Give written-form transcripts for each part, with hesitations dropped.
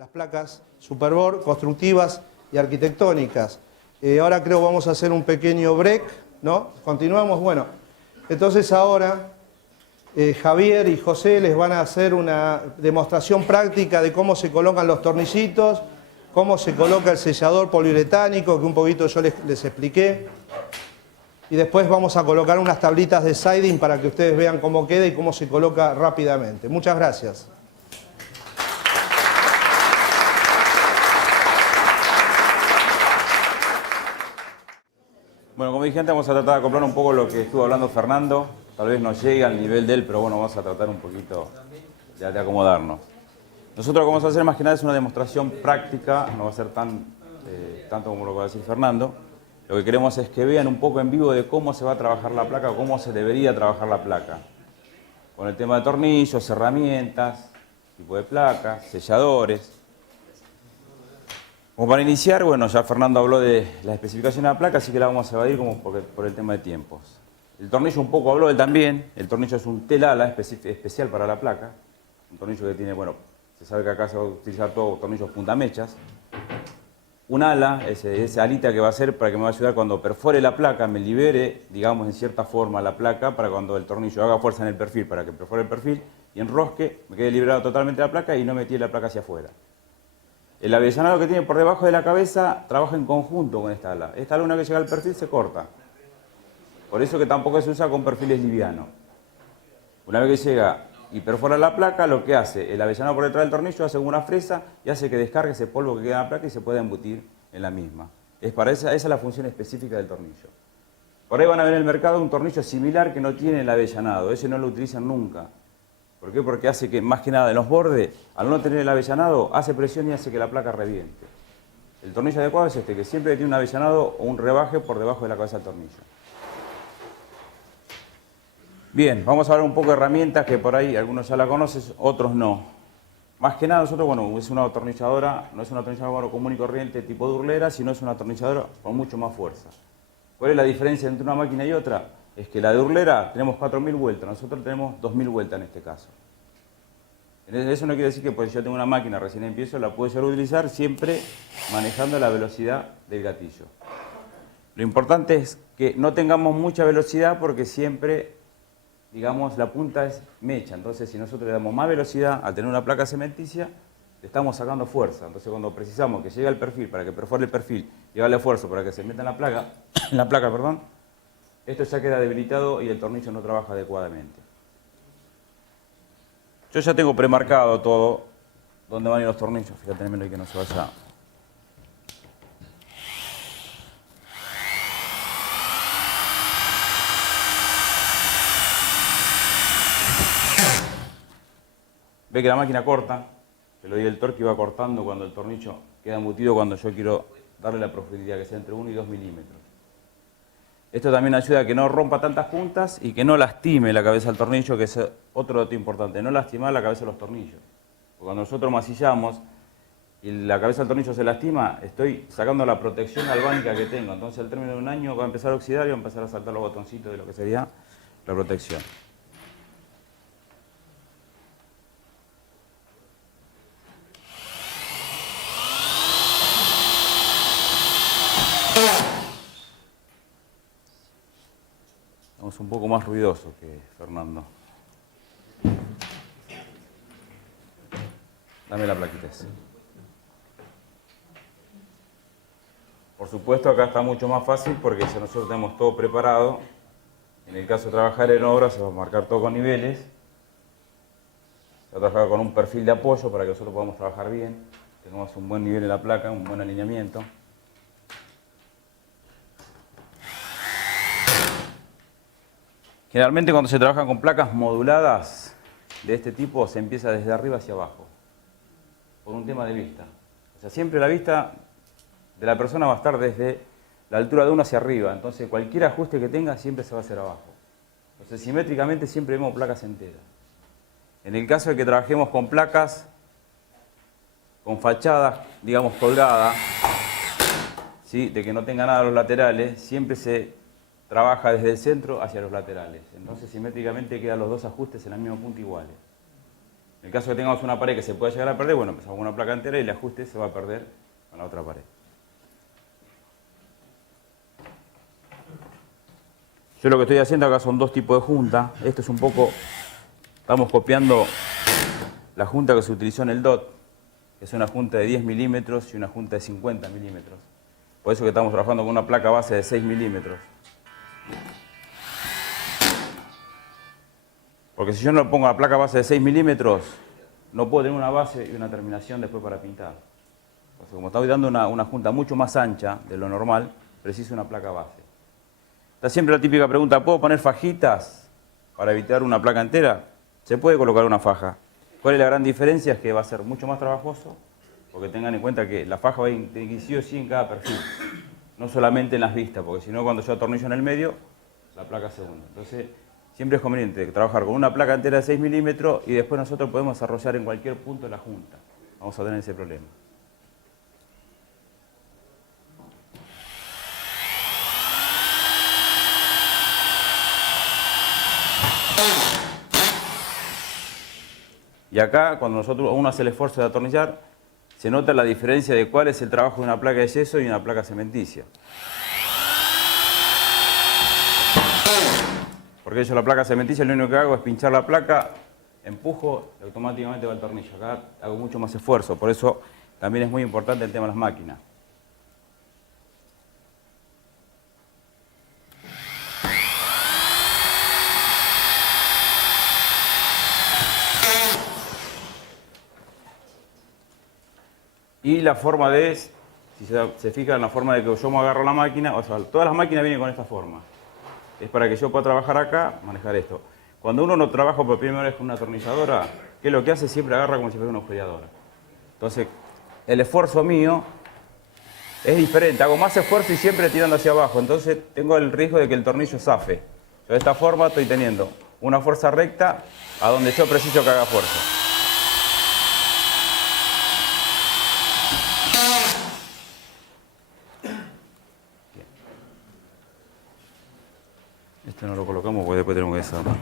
las placas Superbor, constructivas y arquitectónicas. Ahora creo vamos a hacer un pequeño break, ¿no? Continuamos, bueno. Entonces ahora Javier y José les van a hacer una demostración práctica de cómo se colocan los tornillitos, cómo se coloca el sellador poliuretánico, que un poquito yo les expliqué. Y después vamos a colocar unas tablitas de siding para que ustedes vean cómo queda y cómo se coloca rápidamente. Muchas gracias. Bueno, como dije antes, vamos a tratar de acoplar un poco lo que estuvo hablando Fernando. Tal vez no llegue al nivel de él, pero bueno, vamos a tratar un poquito de acomodarnos. Nosotros lo que vamos a hacer más que nada es una demostración práctica, no va a ser tanto como lo que va a decir Fernando. Lo que queremos es que vean un poco en vivo de cómo se va a trabajar la placa o cómo se debería trabajar la placa. Con el tema de tornillos, herramientas, tipo de placas, selladores. Como para iniciar, bueno, ya Fernando habló de la especificación de la placa, así que la vamos a evadir como por el tema de tiempos. El tornillo un poco habló él también. El tornillo es un tel-ala especial para la placa. Un tornillo que tiene, bueno, se sabe que acá se va a utilizar todo tornillos puntamechas. Un ala, esa alita que va a ser para que me va a ayudar cuando perfore la placa, me libere, digamos, en cierta forma la placa para cuando el tornillo haga fuerza en el perfil, para que perfore el perfil y enrosque, me quede liberado totalmente la placa y no me tire la placa hacia afuera. El avellanado que tiene por debajo de la cabeza trabaja en conjunto con esta ala. Esta ala, una vez que llega al perfil, se corta. Por eso que tampoco se usa con perfiles livianos. Una vez que llega y perfora la placa, lo que hace, el avellanado por detrás del tornillo hace una fresa y hace que descargue ese polvo que queda en la placa y se pueda embutir en la misma. Esa es la función específica del tornillo. Por ahí van a ver en el mercado un tornillo similar que no tiene el avellanado. Ese no lo utilizan nunca. ¿Por qué? Porque hace que, más que nada, en los bordes, al no tener el avellanado, hace presión y hace que la placa reviente. El tornillo adecuado es este, que siempre tiene un avellanado o un rebaje por debajo de la cabeza del tornillo. Bien, vamos a hablar un poco de herramientas que por ahí algunos ya la conocen, otros no. Más que nada nosotros, bueno, es una atornilladora, no es una atornilladora común y corriente tipo durlera, sino es una atornilladora con mucho más fuerza. ¿Cuál es la diferencia entre una máquina y otra? Es que la de durlera tenemos 4.000 vueltas, nosotros tenemos 2.000 vueltas en este caso. Eso no quiere decir que pues yo tengo una máquina, recién empiezo, la puedo llegar a utilizar siempre manejando la velocidad del gatillo. Lo importante es que no tengamos mucha velocidad porque siempre, digamos, la punta es mecha. Entonces, si nosotros le damos más velocidad al tener una placa cementicia, le estamos sacando fuerza. Entonces, cuando precisamos que llegue al perfil, para que perfore el perfil y darle fuerza para que se meta en la placa, perdón, esto ya queda debilitado y el tornillo no trabaja adecuadamente. Yo ya tengo premarcado todo dónde van a ir los tornillos. Fíjate en el que no se vaya. Ve que la máquina corta, que lo di el torque y va cortando cuando el tornillo queda embutido cuando yo quiero darle la profundidad que sea entre 1 y 2 milímetros. Esto también ayuda a que no rompa tantas puntas y que no lastime la cabeza del tornillo, que es otro dato importante, no lastimar la cabeza de los tornillos. Porque cuando nosotros masillamos y la cabeza del tornillo se lastima, estoy sacando la protección galvánica que tengo. Entonces al término de un año va a empezar a oxidar y va a empezar a saltar los botoncitos de lo que sería la protección. Estamos un poco más ruidosos que Fernando. Dame la plaquita esa. Por supuesto, acá está mucho más fácil porque si nosotros tenemos todo preparado, en el caso de trabajar en obra se va a marcar todo con niveles, se va a trabajar con un perfil de apoyo para que nosotros podamos trabajar bien, tengamos un buen nivel en la placa, un buen alineamiento. Generalmente cuando se trabaja con placas moduladas de este tipo se empieza desde arriba hacia abajo, por un tema de vista. O sea, siempre la vista de la persona va a estar desde la altura de uno hacia arriba, entonces cualquier ajuste que tenga siempre se va a hacer abajo. Entonces simétricamente siempre vemos placas enteras. En el caso de que trabajemos con placas con fachadas, digamos, colgadas, ¿sí?, de que no tenga nada a los laterales, siempre se trabaja desde el centro hacia los laterales. Entonces simétricamente quedan los dos ajustes en el mismo punto iguales. En el caso que tengamos una pared que se pueda llegar a perder, bueno, empezamos con una placa entera y el ajuste se va a perder con la otra pared. Yo lo que estoy haciendo acá son dos tipos de junta. Esto es un poco, estamos copiando la junta que se utilizó en el DOT, que es una junta de 10 milímetros y una junta de 50 milímetros. Por eso que estamos trabajando con una placa base de 6 milímetros. Porque si yo no pongo la placa base de 6 milímetros, no puedo tener una base y una terminación después para pintar. Entonces, como estoy dando una junta mucho más ancha de lo normal, preciso una placa base. Está siempre la típica pregunta, ¿puedo poner fajitas para evitar una placa entera? Se puede colocar una faja. ¿Cuál es la gran diferencia? Es que va a ser mucho más trabajoso, porque tengan en cuenta que la faja va a ir sí o sí en cada perfil, no solamente en las vistas, porque si no, cuando yo atornillo en el medio, la placa se hunde. Entonces, siempre es conveniente trabajar con una placa entera de 6 milímetros y después nosotros podemos desarrollar en cualquier punto de la junta. Vamos a tener ese problema. Y acá, cuando uno hace el esfuerzo de atornillar, se nota la diferencia de cuál es el trabajo de una placa de yeso y una placa cementicia. Porque yo la placa cementicia lo único que hago es pinchar la placa, empujo y automáticamente va el tornillo. Acá hago mucho más esfuerzo, por eso también es muy importante el tema de las máquinas. Y la forma de, si se fijan en la forma de que yo me agarro la máquina, o sea, todas las máquinas vienen con esta forma. Es para que yo pueda trabajar acá, manejar esto. Cuando uno no trabaja por primera vez con una atornilladora, ¿qué es lo que hace? Siempre agarra como si fuera una agujereadora. Entonces, el esfuerzo mío es diferente. Hago más esfuerzo y siempre tirando hacia abajo. Entonces, tengo el riesgo de que el tornillo zafe. Yo de esta forma estoy teniendo una fuerza recta a donde yo preciso que haga fuerza. Este no lo colocamos porque después tenemos que desarmar.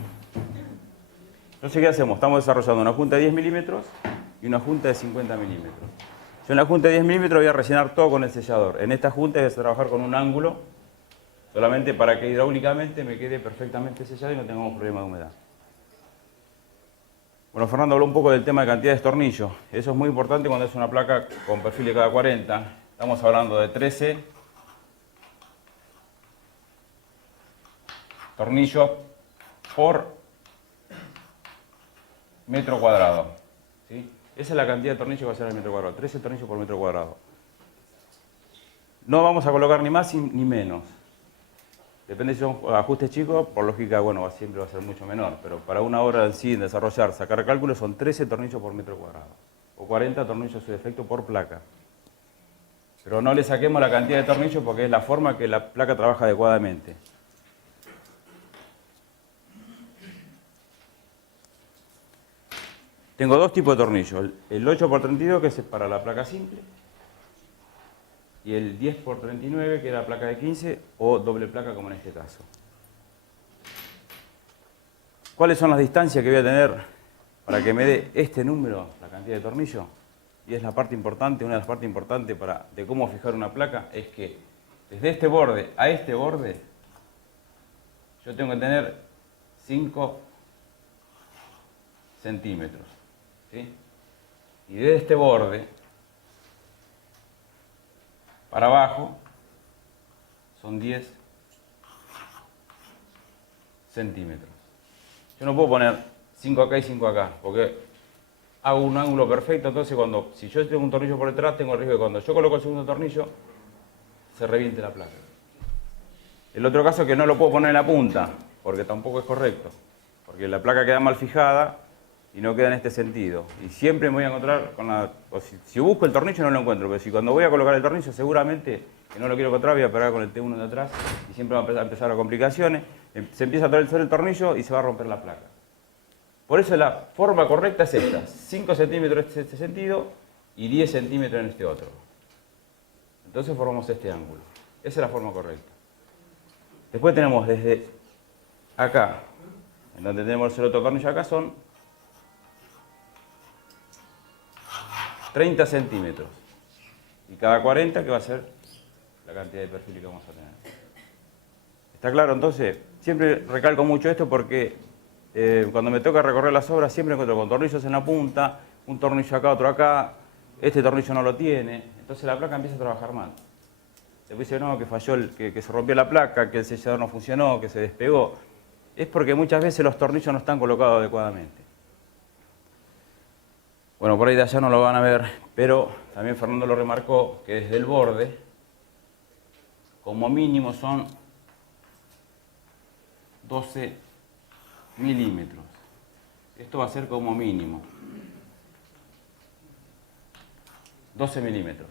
Entonces, ¿qué hacemos? Estamos desarrollando una junta de 10 milímetros y una junta de 50 milímetros. Yo en la junta de 10 milímetros voy a rellenar todo con el sellador. En esta junta voy a trabajar con un ángulo, solamente para que hidráulicamente me quede perfectamente sellado y no tengamos problema de humedad. Bueno, Fernando habló un poco del tema de cantidad de tornillos. Eso es muy importante cuando es una placa con perfil de cada 40. Estamos hablando de 13 tornillos por metro cuadrado. ¿Sí? Esa es la cantidad de tornillos que va a ser el metro cuadrado. 13 tornillos por metro cuadrado. No vamos a colocar ni más ni menos. Depende si son ajustes chicos, por lógica, bueno, siempre va a ser mucho menor. Pero para una obra en sí, en desarrollar, sacar cálculos, son 13 tornillos por metro cuadrado. O 40 tornillos a su defecto por placa. Pero no le saquemos la cantidad de tornillos porque es la forma que la placa trabaja adecuadamente. Tengo dos tipos de tornillos, el 8x32 que es para la placa simple y el 10x39 que es la placa de 15 o doble placa como en este caso. ¿Cuáles son las distancias que voy a tener para que me dé este número, la cantidad de tornillos? Y es la parte importante, una de las partes importantes de cómo fijar una placa, es que desde este borde a este borde yo tengo que tener 5 centímetros. ¿Sí? Y de este borde para abajo son 10 centímetros. Yo no puedo poner 5 acá y 5 acá, porque hago un ángulo perfecto, entonces si yo tengo un tornillo por detrás, tengo el riesgo de cuando yo coloco el segundo tornillo, se reviente la placa. El otro caso es que no lo puedo poner en la punta, porque tampoco es correcto, porque la placa queda mal fijada y no queda en este sentido. Y siempre me voy a encontrar con si busco el tornillo no lo encuentro, pero si cuando voy a colocar el tornillo seguramente que no lo quiero encontrar, voy a pegar con el T1 de atrás y siempre va a empezar a complicaciones. Se empieza a torcer el tornillo y se va a romper la placa. Por eso la forma correcta es esta: 5 centímetros en este sentido y 10 centímetros en este otro. Entonces formamos este ángulo. Esa es la forma correcta. Después tenemos desde acá, en donde tenemos el otro tornillo acá, son 30 centímetros. Y cada 40, que va a ser la cantidad de perfil que vamos a tener. ¿Está claro? Entonces, siempre recalco mucho esto porque cuando me toca recorrer las obras siempre encuentro con tornillos en la punta, un tornillo acá, otro acá, este tornillo no lo tiene, entonces la placa empieza a trabajar mal. Después dice, no, que falló, que se rompió la placa, que el sellador no funcionó, que se despegó. Es porque muchas veces los tornillos no están colocados adecuadamente. Bueno, por ahí de allá no lo van a ver, pero también Fernando lo remarcó que desde el borde, como mínimo son 12 milímetros. Esto va a ser como mínimo 12 milímetros.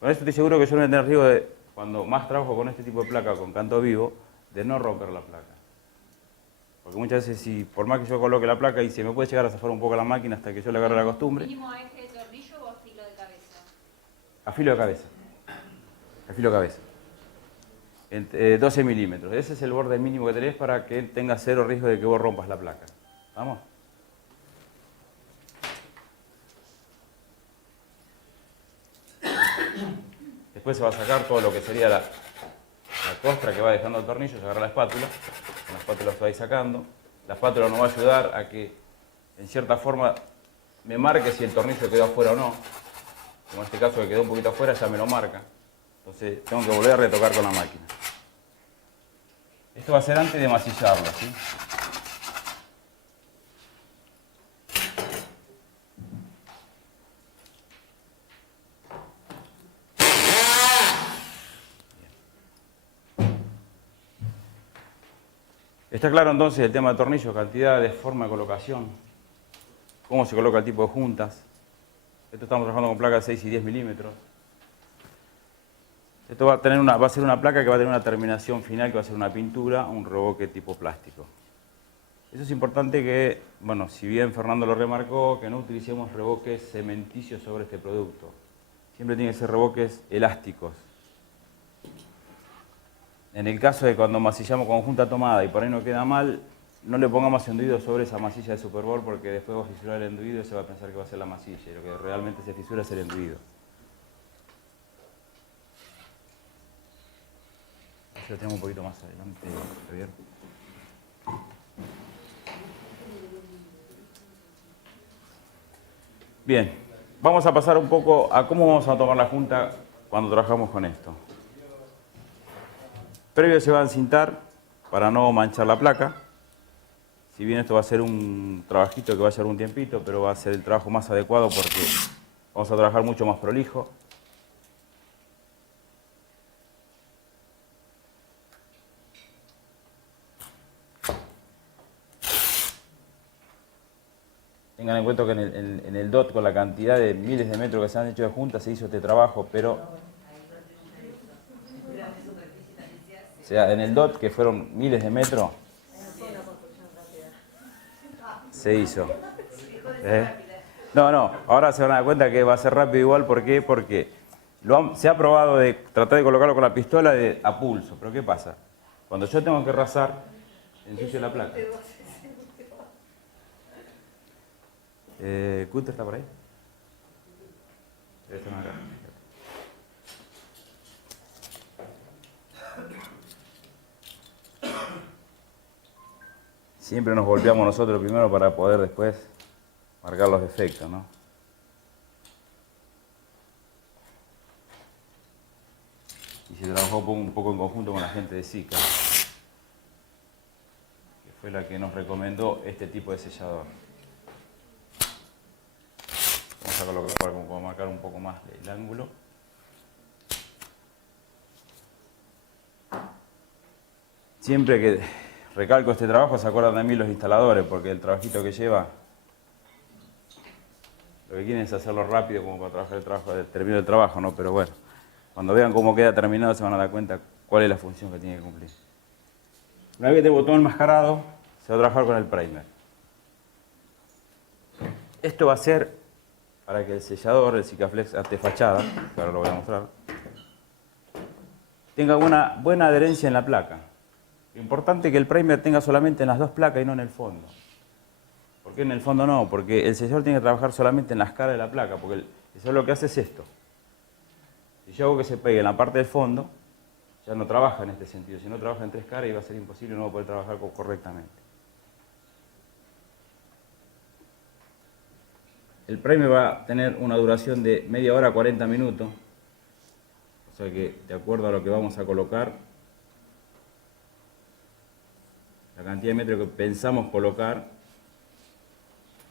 Con esto estoy seguro que yo no voy a tener riesgo de, cuando más trabajo con este tipo de placa, con canto vivo, de no romper la placa. Porque muchas veces, si por más que yo coloque la placa y se me puede llegar a zafar un poco la máquina hasta que yo le agarre la costumbre. ¿Mínimo a eje de tornillo o a filo de cabeza? A filo de cabeza. A filo de cabeza. 12 milímetros. Ese es el borde mínimo que tenés para que tenga cero riesgo de que vos rompas la placa. ¿Vamos? Después se va a sacar todo lo que sería la costra que va dejando el tornillo, se agarra la espátula, con la espátula se va a ir sacando. La espátula nos va a ayudar a que, en cierta forma, me marque si el tornillo quedó afuera o no. Como en este caso que quedó un poquito afuera, ya me lo marca. Entonces tengo que volver a retocar con la máquina. Esto va a ser antes de masillarlo, ¿sí? Está claro entonces el tema de tornillos, cantidades, forma de colocación, cómo se coloca el tipo de juntas. Esto estamos trabajando con placas de 6 y 10 milímetros. Esto va a ser una placa que va a tener una terminación final, que va a ser una pintura, un revoque tipo plástico. Eso es importante que, bueno, si bien Fernando lo remarcó, que no utilicemos revoques cementicios sobre este producto. Siempre tienen que ser revoques elásticos. En el caso de cuando masillamos con junta tomada y por ahí no queda mal, no le pongamos enduido sobre esa masilla de Superbor porque después va a fisurar el enduido y se va a pensar que va a ser la masilla y lo que realmente se fisura es el enduido. Lo tenemos un poquito más adelante, Javier. Bien, vamos a pasar un poco a cómo vamos a tomar la junta cuando trabajamos con esto. Previo se va a encintar para no manchar la placa. Si bien esto va a ser un trabajito que va a llevar un tiempito, pero va a ser el trabajo más adecuado porque vamos a trabajar mucho más prolijo. Tengan en cuenta que en el DOT, con la cantidad de miles de metros que se han hecho de juntas, se hizo este trabajo, pero... O sea, en el DOT, que fueron miles de metros, se hizo. No, ahora se van a dar cuenta que va a ser rápido igual. ¿Por qué? Porque se ha probado de tratar de colocarlo con la pistola a pulso. Pero ¿qué pasa? Cuando yo tengo que rasar, ensucio la placa. ¿Cúter está por ahí? Debe estar acá. Siempre nos golpeamos nosotros primero para poder después marcar los defectos, ¿no? Y se trabajó un poco en conjunto con la gente de Sika, que fue la que nos recomendó este tipo de sellador. Vamos a colocar para marcar un poco más el ángulo. Siempre que recalco este trabajo se acuerdan de mí los instaladores, porque el trabajito que lleva, lo que quieren es hacerlo rápido como para trabajar el trabajo, terminar el trabajo, ¿no? Pero bueno, cuando vean cómo queda terminado se van a dar cuenta cuál es la función que tiene que cumplir. Una vez que este botón enmascarado, se va a trabajar con el primer. Esto va a ser para que el sellador, el Sikaflex Artefachada, que ahora lo voy a mostrar, tenga una buena adherencia en la placa. Lo importante es que el primer tenga solamente en las dos placas y no en el fondo. ¿Por qué en el fondo no? Porque el sellador tiene que trabajar solamente en las caras de la placa, porque el sellador lo que hace es esto. Si yo hago que se pegue en la parte del fondo, ya no trabaja en este sentido. Si no trabaja en tres caras, iba a ser imposible, no va a poder trabajar correctamente. El primer va a tener una duración de media hora a 40 minutos. O sea que, de acuerdo a lo que vamos a colocar, la cantidad de metros que pensamos colocar,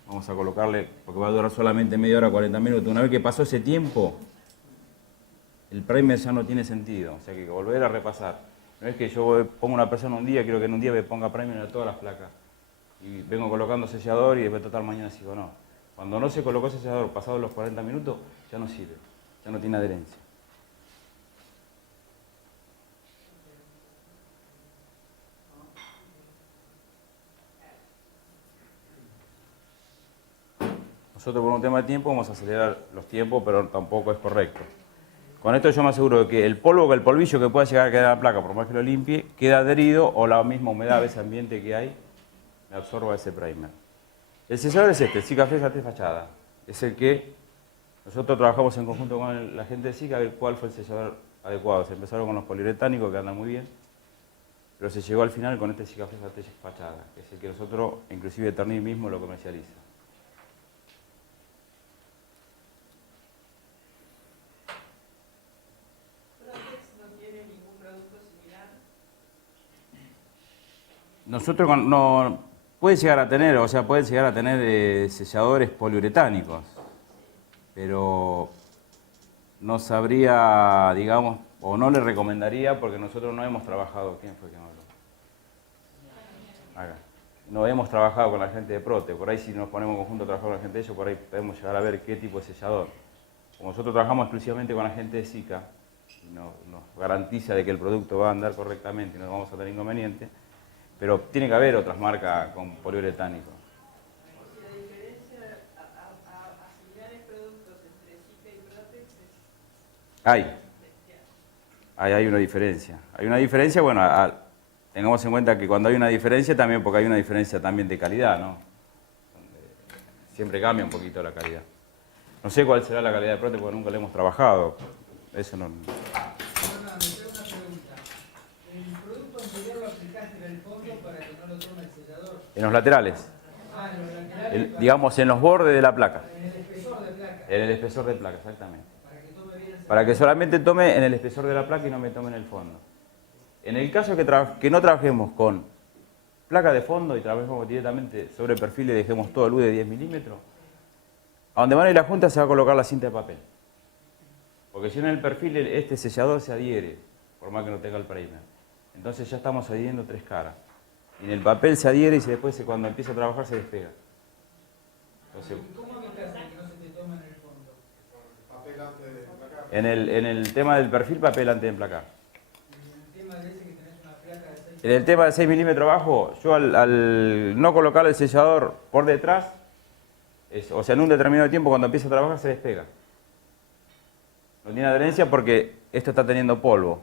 vamos a colocarle, porque va a durar solamente media hora a 40 minutos. Una vez que pasó ese tiempo, el primer ya no tiene sentido. O sea que volver a repasar. No es que yo pongo una persona un día, quiero que en un día me ponga primer en todas las placas. Y vengo colocando sellador y después total mañana sigo, no. Cuando no se colocó ese sellador pasados los 40 minutos, ya no sirve, ya no tiene adherencia. Nosotros por un tema de tiempo vamos a acelerar los tiempos, pero tampoco es correcto. Con esto yo me aseguro de que el polvo, el polvillo que pueda llegar a quedar en la placa, por más que lo limpie, queda adherido o la misma humedad de ese ambiente que hay, me absorba ese primer. El sellador es este, el Sikaflex AT Fachada. Es el que nosotros trabajamos en conjunto con la gente de SICA a ver cuál fue el sellador adecuado. Se empezaron con los poliuretánicos que andan muy bien, pero se llegó al final con este Sikaflex AT Fachada, que es el que nosotros, inclusive Ternil mismo, lo comercializa. Nosotros no puede llegar a tener, o sea, pueden llegar a tener selladores poliuretánicos, pero no sabría, digamos, o no le recomendaría porque nosotros no hemos trabajado. ¿Quién fue que me habló? Acá. No hemos trabajado con la gente de Prote. Por ahí si nos ponemos en conjunto a trabajar con la gente de ellos, por ahí podemos llegar a ver qué tipo de sellador. Como nosotros trabajamos exclusivamente con la gente de SICA, y nos garantiza de que el producto va a andar correctamente y no vamos a tener inconveniente. Pero tiene que haber otras marcas con poliuretánico. O sea, la diferencia a similares productos entre SICA y Protex es... Hay una diferencia. Hay una diferencia, bueno, tengamos en cuenta que cuando hay una diferencia también, porque hay una diferencia también de calidad, ¿no? Siempre cambia un poquito la calidad. No sé cuál será la calidad de Protex porque nunca la hemos trabajado. Eso no... En los laterales. Digamos, en los bordes de la placa. En el espesor de placa. En el espesor de placa, exactamente. Para que solamente tome en el espesor de la placa y no me tome en el fondo. En el caso que no trabajemos con placa de fondo y trabajemos directamente sobre perfil y dejemos todo luz de 10 milímetros, a donde van a ir las juntas se va a colocar la cinta de papel. Porque si no en el perfil este sellador se adhiere, por más que no tenga el primer. Entonces ya estamos adhiriendo tres caras. Y en el papel se adhiere y después cuando empieza a trabajar se despega. Entonces, ¿Cómo evitas que no se te tome en el fondo? Papel antes de emplacar. en el tema del perfil, papel antes de emplacar. En el tema de ese que tenés una placa de 6 En el tema de 6 milímetros abajo, yo al no colocar el sellador por detrás, o sea, en un determinado tiempo cuando empieza a trabajar se despega. No tiene adherencia porque esto está teniendo polvo.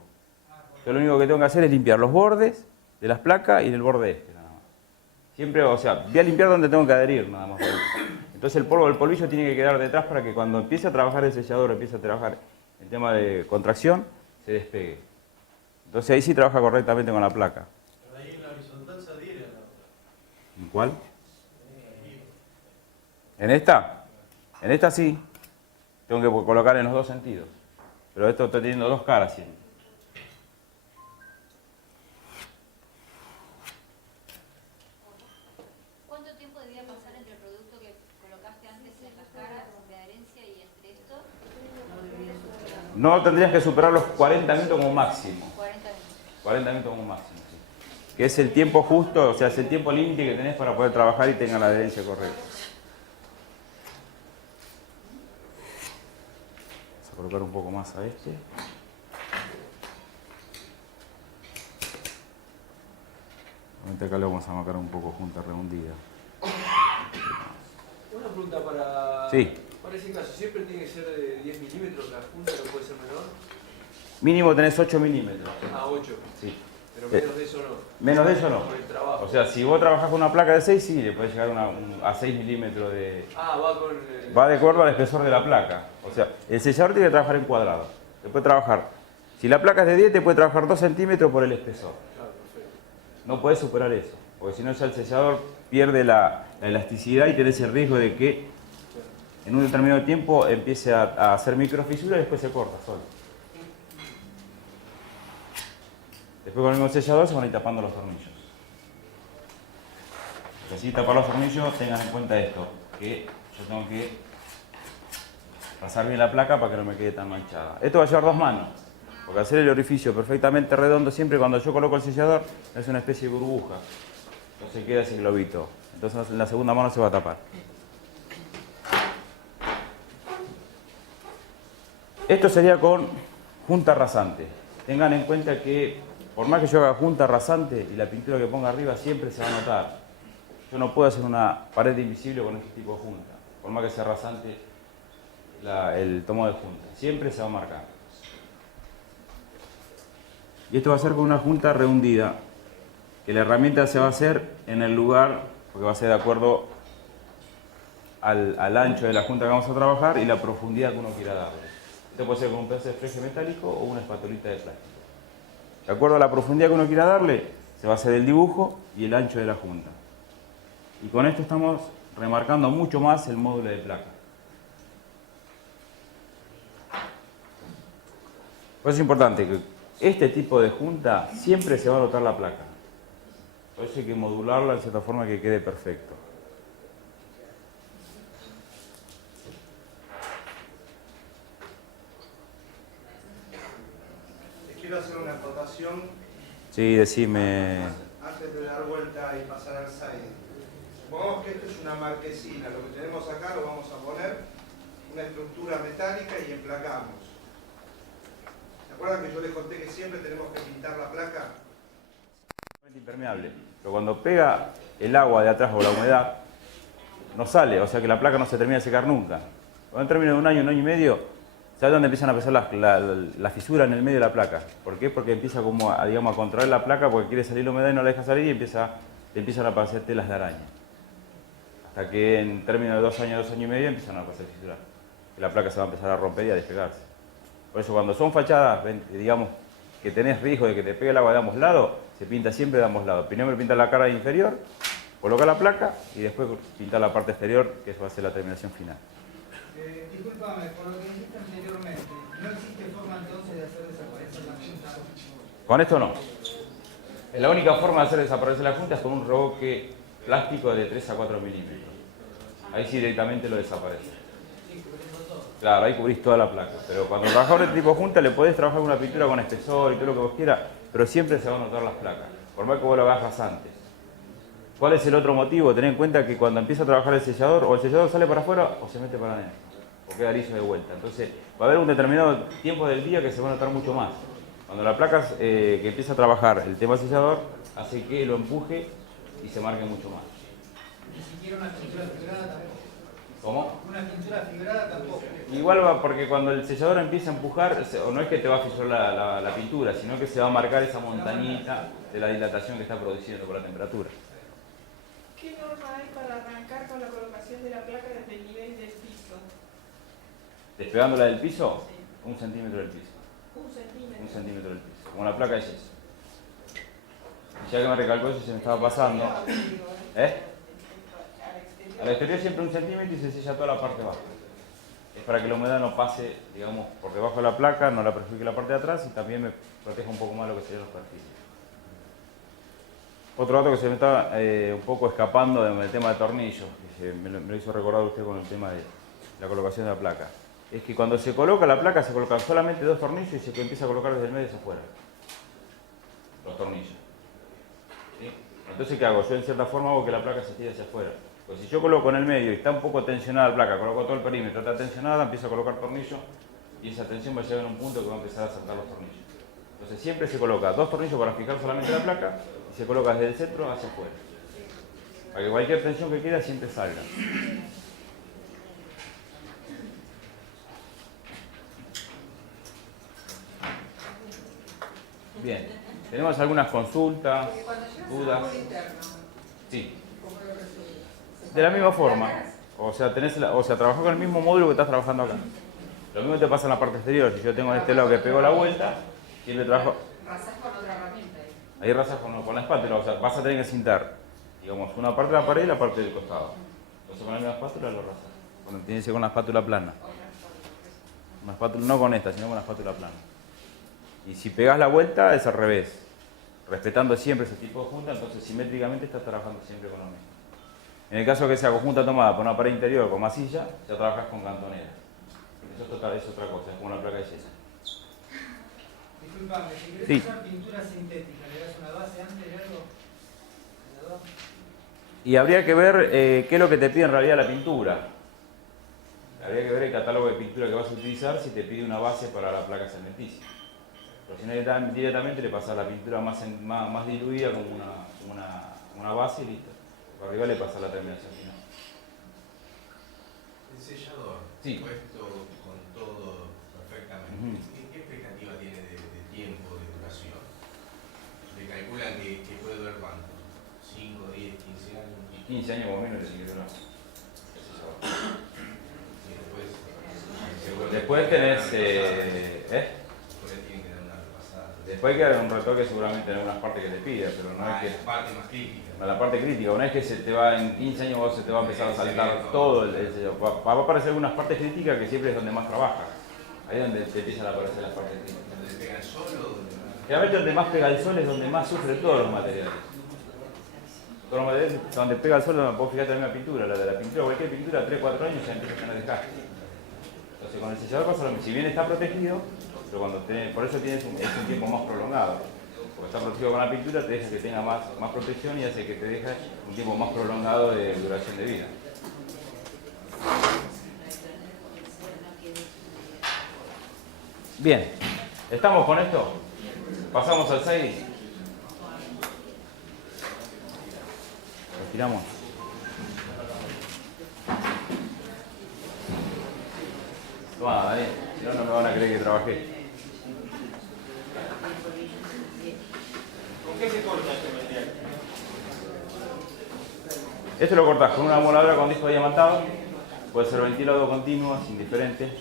Yo lo único que tengo que hacer es limpiar los bordes de las placas y el borde este, nada más. Siempre, o sea, voy a limpiar donde tengo que adherir, nada más. Entonces el polvo del polvillo tiene que quedar detrás para que cuando empiece a trabajar el sellador, empiece a trabajar el tema de contracción, se despegue. Entonces ahí sí trabaja correctamente con la placa. Pero ahí en la horizontal se adhiere a la otra. ¿En cuál? ¿En esta? En esta sí. Tengo que colocar en los dos sentidos. Pero esto está teniendo dos caras siempre. ¿Cuánto tiempo debía pasar entre el producto que colocaste antes en las caras de adherencia y entre esto? No tendrías que superar los 40 minutos como máximo. 40 minutos. 40 minutos como máximo, sí. Que es el tiempo justo, o sea, es el tiempo límite que tenés para poder trabajar y tenga la adherencia correcta. Vamos a colocar un poco más a este. Acá le vamos a marcar un poco junta redondida. Una pregunta para ese caso, ¿siempre tiene que ser de 10 milímetros la junta, no puede ser menor? Mínimo tenés 8 milímetros. Ah, 8. Sí. Pero menos de eso no. Menos de eso no. Por el trabajo. O sea, si vos trabajás con una placa de 6, sí, le podés llegar a 6 milímetros de... Va con Va de acuerdo al espesor de la placa. O sea, el sellador tiene que trabajar en cuadrado. Te puede trabajar... Si la placa es de 10, te puede trabajar 2 centímetros por el espesor. Claro, perfecto. No podés superar eso. Porque si no, ya el sellador pierde la elasticidad y tenés el riesgo de que en un determinado tiempo empiece a hacer microfisuras y después se corta solo. Después con el mismo sellador se van a ir tapando los tornillos. Si así tapar los tornillos, tengan en cuenta esto, que yo tengo que pasar bien la placa para que no me quede tan manchada. Esto va a llevar 2 manos, porque hacer el orificio perfectamente redondo, siempre cuando yo coloco el sellador, es una especie de burbuja. Entonces queda ese globito. Entonces en la segunda mano se va a tapar. Esto sería con junta rasante. Tengan en cuenta que por más que yo haga junta rasante y la pintura que ponga arriba siempre se va a notar. Yo no puedo hacer una pared invisible con este tipo de junta. Por más que sea rasante el tomo de junta. Siempre se va a marcar. Y esto va a ser con una junta rehundida. Que la herramienta se va a hacer en el lugar, porque va a ser de acuerdo al ancho de la junta que vamos a trabajar y la profundidad que uno quiera darle. Esto puede ser con un pedazo de fleje metálico o una espatulita de plástico. De acuerdo a la profundidad que uno quiera darle, se va a hacer el dibujo y el ancho de la junta. Y con esto estamos remarcando mucho más el módulo de placa. Por eso es importante que este tipo de junta siempre se va a notar la placa. Por eso hay que modularla de cierta forma que quede perfecto. Quiero hacer una acotación Sí, decime. antes de dar vuelta y pasar al side. Supongamos que esto es una marquesina. Lo que tenemos acá lo vamos a poner una estructura metálica y emplacamos. ¿Se acuerdan que yo les conté que siempre tenemos que pintar la placa? Impermeable, pero cuando pega el agua de atrás o la humedad, no sale, o sea que la placa no se termina de secar nunca. Cuando termina de un año y medio, ¿sabes dónde empiezan a empezar la fisura en el medio de la placa? ¿Por qué? Porque empieza como digamos, a contraer la placa porque quiere salir la humedad y no la deja salir y le empiezan a aparecer telas de araña. Hasta que en términos de 2 años y medio empiezan a aparecer fisuras. Y la placa se va a empezar a romper y a despegarse. Por eso cuando son fachadas, digamos, que tenés riesgo de que te pegue el agua de ambos lados, se pinta siempre de ambos lados. Primero pinta la cara inferior, coloca la placa y después pintar la parte exterior, que eso va a ser la terminación final. Discúlpame, por lo que dijiste anteriormente, ¿no existe forma entonces de hacer desaparecer la junta? Con esto no. La única forma de hacer desaparecer la junta es con un revoque plástico de 3 a 4 milímetros. Ahí sí directamente lo desaparece. Claro, ahí cubrís toda la placa. Pero cuando trabajás de tipo junta le podés trabajar una pintura con espesor y todo lo que vos quieras, pero siempre se van a notar las placas, por más que vos lo hagas rasante. ¿Cuál es el otro motivo? Ten en cuenta que cuando empieza a trabajar el sellador, o el sellador sale para afuera o se mete para adentro, o queda liso de vuelta. Entonces va a haber un determinado tiempo del día que se va a notar mucho más. Cuando la placa que empieza a trabajar el tema sellador, hace que lo empuje y se marque mucho más. Ni siquiera una pintura fibrada tampoco. ¿Cómo? Una pintura fibrada tampoco. Igual va porque cuando el sellador empieza a empujar, no es que te va a fisurar la pintura, sino que se va a marcar esa montañita de la dilatación que está produciendo por la temperatura. ¿Qué norma hay para arrancar con la colocación de la placa desde el nivel del piso? Despegándola del piso, 1 centímetro del piso. 1 centímetro. 1 centímetro del piso, como la placa es eso. Y ya que me recalcó eso, se me estaba pasando. ¿Eh? Al exterior siempre 1 centímetro y se sella toda la parte baja. Es para que la humedad no pase, digamos, por debajo de la placa, no la perjudique la parte de atrás y también me proteja un poco más lo que serían los perfiles. Otro dato que se me está un poco escapando del tema de tornillos, que me lo hizo recordar usted con el tema de la colocación de la placa, es que cuando se coloca la placa se colocan solamente 2 tornillos y se empieza a colocar desde el medio hacia afuera. Los tornillos. ¿Sí? Entonces, ¿qué hago? Yo en cierta forma hago que la placa se tire hacia afuera. Pues si yo coloco en el medio y está un poco tensionada la placa, coloco todo el perímetro, está tensionada, empiezo a colocar tornillos y esa tensión va a llegar a un punto que va a empezar a saltar los tornillos. Entonces siempre se coloca 2 tornillos para fijar solamente la placa y se coloca desde el centro hacia afuera. Para que cualquier tensión que quede siempre salga. Bien. ¿Tenemos algunas consultas, Cuando llegas dudas? al módulo interno, Sí. ¿cómo lo resuelves? De la misma forma. O sea, trabajás con el mismo módulo que estás trabajando acá. Lo mismo te pasa en la parte exterior. Si yo tengo en este lado que pego la vuelta, siempre trabajo... Rasás con otra herramienta ahí. Ahí rasas con la espátula, o sea, vas a tener que cintar, digamos, una parte de la pared y la parte del costado. Entonces con la misma espátula lo rasas. Cuando tienes que ser con una espátula plana. Una espátula, no con esta, sino con una espátula plana. Y si pegas la vuelta es al revés. Respetando siempre ese tipo de junta, entonces simétricamente estás trabajando siempre con lo mismo. En el caso que sea conjunta tomada por una pared interior con masilla, ya trabajas con cantonera. Eso es otra cosa, es como una placa de yeso. Disculpame, si querés Sí. usar pintura sintética, ¿le das una base antes de algo? Y habría que ver qué es lo que te pide en realidad la pintura. Habría que ver el catálogo de pintura que vas a utilizar si te pide una base para la placa cementicia. Pero si no, directamente le pasas la pintura más diluida como una base y listo. Por arriba le pasas la terminación final. El sellador, Sí. puesto con todo perfectamente, Ujú. ¿qué expectativa tiene de tiempo, de duración? ¿Le calculan que puede durar cuánto? ¿5, 10, 15 años? 15 años más o menos le sigue durando. Y Después tenés... Después tienen que dar una repasada. Después hay que dar un retoque seguramente en algunas partes que te pida, pero no es que... es parte más crítica. La parte crítica, una vez que se te va en 15 años vos se te va a empezar a saltar todo el sello. Va a aparecer algunas partes críticas que siempre es donde más trabajas. Ahí es donde te empiezan a aparecer las partes críticas. ¿Donde se pega el sol o donde no? Generalmente donde más pega el sol es donde más sufren todos los materiales. Todos los materiales, donde pega el sol, donde vos fijate la misma pintura, la de la pintura, cualquier pintura, 3 o 4 años ya empieza a tener desgaste. Entonces con el sellador pasa lo mismo, si bien está protegido, pero por eso es un tiempo más prolongado. Porque está protegido con la pintura, te deja que tenga más protección y hace que te deje un tiempo más prolongado de duración de vida. Bien, ¿estamos con esto? Pasamos al 6. Respiramos. Toma, Daniel, si no, no me van a creer que trabajé. ¿Con qué se corta este material? Esto lo cortás con una moladora con disco diamantado, puede ser ventilado continuo, es indiferente.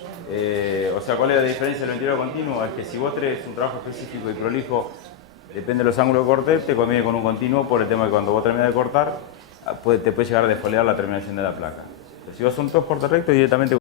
O sea, ¿cuál es la diferencia del ventilado continuo? Es que si vos tenés un trabajo específico y prolijo, depende de los ángulos de corte, te conviene con un continuo por el tema de que cuando vos terminas de cortar, te puede llegar a desfoliar la terminación de la placa. Pero si vos son todos cortes rectos, directamente